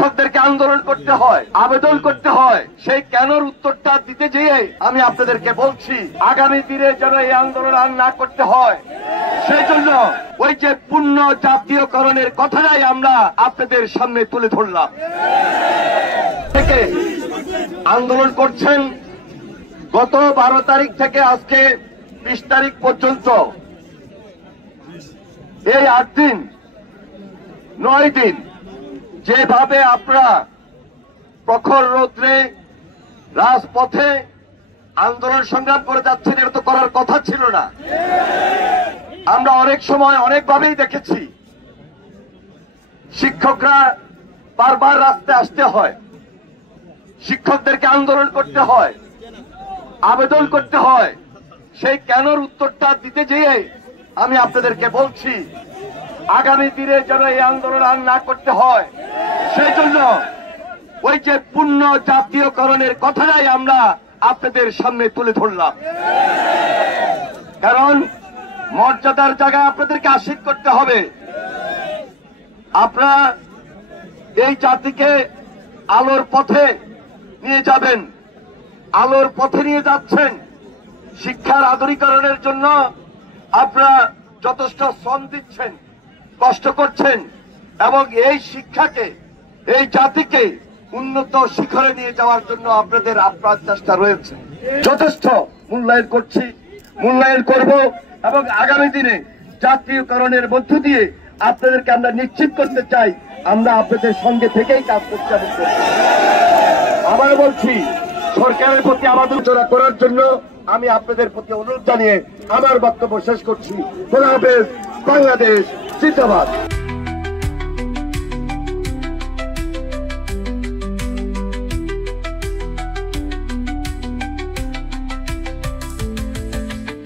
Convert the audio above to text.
শিক্ষকদেরকে আন্দোলন করতে হয়, আবেদন করতে হয়, সেই কেনর উত্তরটা দিতে যেয়ে আমি আপনাদেরকে বলছি আগামী দিনে যেন এই আন্দোলন আর না করতে হয়, সেই জন্য ওই যে পূর্ণ জাতীয়করণের কথাটাই আমরা আপনাদের সামনে তুলে ধরলাম। থেকে আন্দোলন করছেন গত 12 তারিখ থেকে আজকে 20 তারিখ পর্যন্ত, এই 8 দিন 9 দিন যেভাবে আপনারা প্রখর রৌদ্রে রাজপথে আন্দোলন সংগ্রাম করে যাচ্ছেন, এটা তো করার কথা ছিল না। আমরা অনেক সময় অনেকভাবেই দেখেছি শিক্ষকরা বারবার রাস্তায় আসতে হয়, শিক্ষকদেরকে আন্দোলন করতে হয়, আবেদন করতে হয়, সেই কেনর উত্তরটা দিতে যেয়ে আমি আপনাদেরকে বলছি আগামী দিনে যেন এই আন্দোলন আর না করতে হয়, সেই জন্য ওই যে পূর্ণ জাতীয়করণের কথাটাই আমরা আপনাদের সামনে তুলে ধরলাম। কারণ মর্যাদার জায়গায় আপনাদেরকে আশীর্বাদ করতে হবে। আপনারা এই জাতিকে আলোর পথে নিয়ে যাবেন, আলোর পথে নিয়ে যাচ্ছেন। শিক্ষার আধুনিকরণের জন্য আপনারা যথেষ্ট শ্রম দিচ্ছেন, কষ্ট করছেন, এবং এই শিক্ষাকে, এই জাতিকে উন্নত শিখরে নিয়ে যাওয়ার জন্য আপনাদের আপ্রাণ চেষ্টা রয়েছে। যথেষ্ট মূল্যায়ন করছি, মূল্যায়ন করব, এবং আগামী দিনে জাতীয়করণের মধ্য দিয়ে আপনাদেরকে আমরা নিশ্চিত করতে চাই আমরা আপনাদের সঙ্গে থেকেই কাজ করতে হবে। আবার বলছি, সরকারের প্রতি আমাদের আলোচনা করার জন্য আমি আপনাদের প্রতি অনুরোধ জানিয়ে আমার বক্তব্য শেষ করছি। খোদা হাফেজ। বাংলাদেশ জিন্দাবাদ।